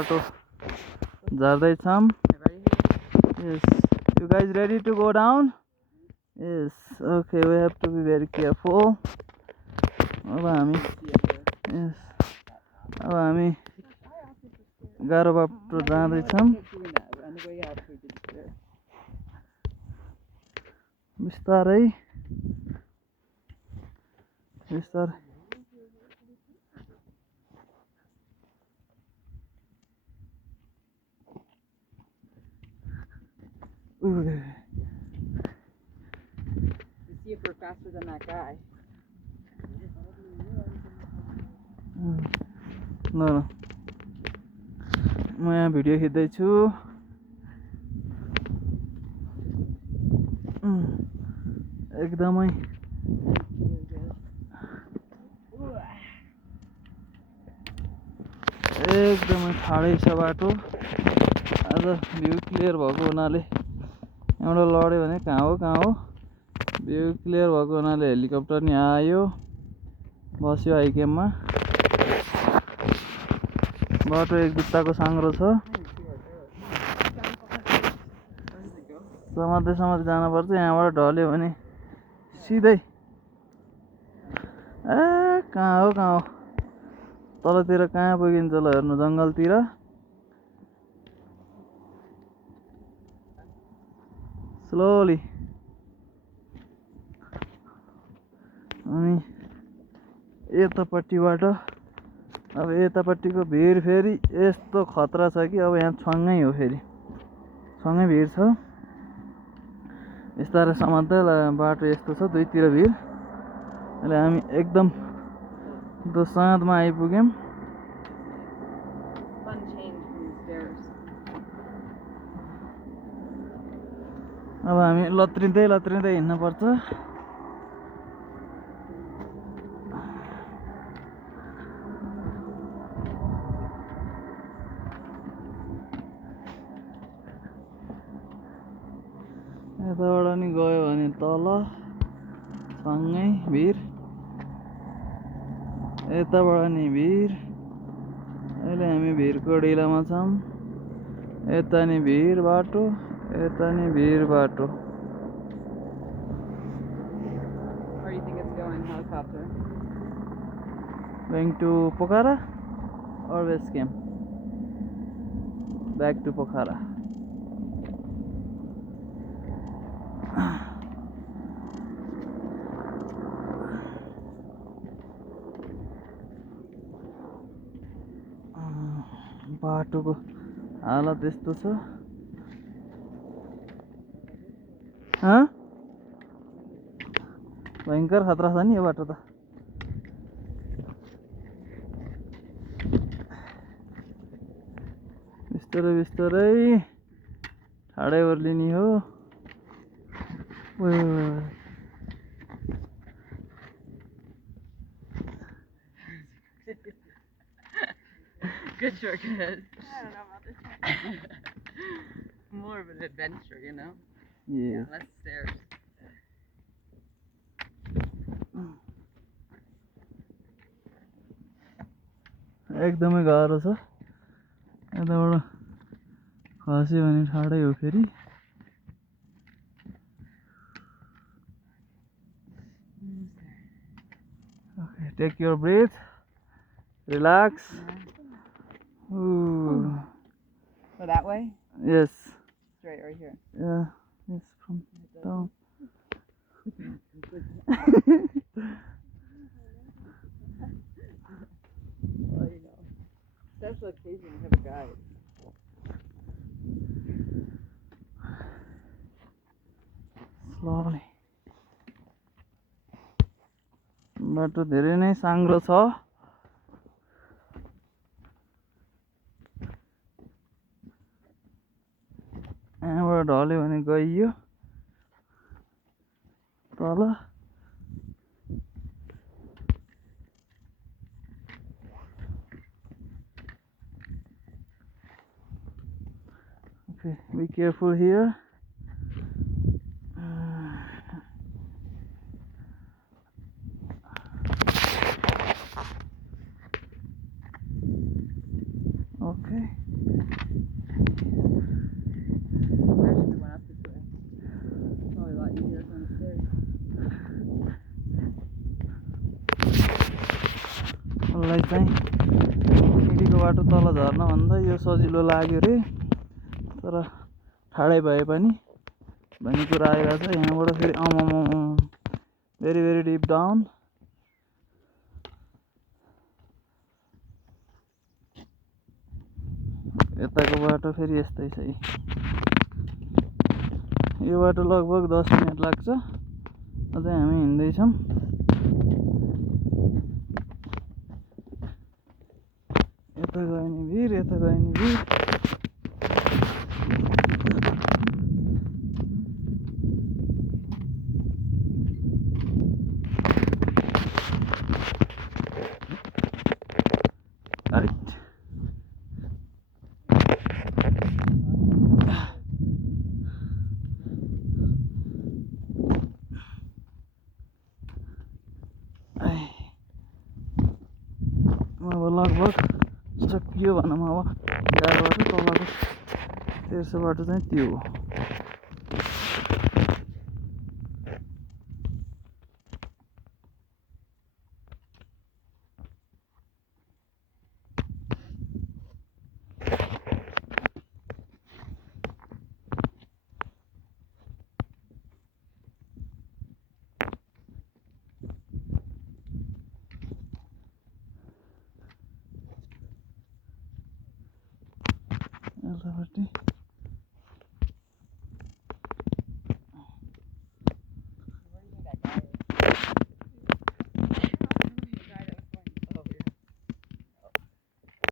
बाटो झर्दैछौँ. Yes. You guys ready to go down? Yes. Okay, we have to be very careful. अब हामी गाह्रो बाटो जाँदैछौँ. बिस्तारै बिस्तारै. See if we're faster than that guy. ल म यहाँ भिडियो खिच्दैछु. एकदमै ठाडै छ बाटो. आज भ्यू क्लियर भएको हुनाले एउटा लड्यो भने कहाँ हो. भ्यू क्लियर भएको हुनाले हेलिकप्टर नि आयो, बस्यो हाइक्याममा. बाटो एक बित्ताको साङ्ग्रो छ. समात्दै जानुपर्छ. यहाँबाट ढल्यो भने सिधै कहाँ हो तलतिर कहाँ पुगिन्छ ल हेर्नु, जङ्गलतिर. स्लोली. अनि यतापट्टिबाट अब यतापट्टिको भिड फेरि यस्तो खतरा छ कि अब यहाँ छङ्गै हो, फेरि सँगै भिड छ. बिस्तारै समात्दै बाटो यस्तो छ, दुईतिर भिड. अहिले हामी एकदम दोसाँधमा आइपुग्यौँ. अब हामी लत्रिँदै हिँड्नुपर्छ. यताबाट नि गयो भने तल सँगै भिड, यताबाट नि भिड. अहिले हामी भिडको डिलामा छौँ. यता नि भिड बाटो, यता नि भिड बाटो. Where do you think it's going, helicopter? Going to Pokhara or base camp? Back to Pokhara. बाटोको हालत यस्तो छ. भयङ्कर खतरा छ नि यो बाटो त. बिस्तारै ठाडै ओर्लिने हो. Good shortcut. I don't know about this one. More of an adventure, you know? Yeah. Less stairs. एकदमै गाह्रो छ. यताबाट खस्यो भने ठाडै हो फेरि. Okay, take your breath. Relax. Ooh. Go that way? Yes. Straight right here. Yeah. Yes, from down. Well, you know, special occasion you have a guide. Slowly. बाटो धेरै नै साङ्ग्रो छ. यहाँबाट ढल्यो भने गइयो तल. Okay, be careful here. Okay. Imagine we went up this way. Probably a lot easier from the stairs. मलाई चाहिँ सिडीको बाटो तल झर्न भन्दा यो सजिलो लाग्यो रे, तर ठाडै भए पनि भन्ने कुरा आइरहेको छ। यहाँबाट फेरि भेरी भेरी डिप डाउन। यताको बाटो फेरि यस्तै छ। यो बाटो लगभग 10 मिनट लाग्छ। अझै हामी हिँड्दैछौँ। यता गयो नि भिर, यता गयो नि भिर। अब लगभग सकियो भनौँ। अब गाडोबाट तलको तेर्सो बाटो चाहिँ त्यो हो। यतापट्टि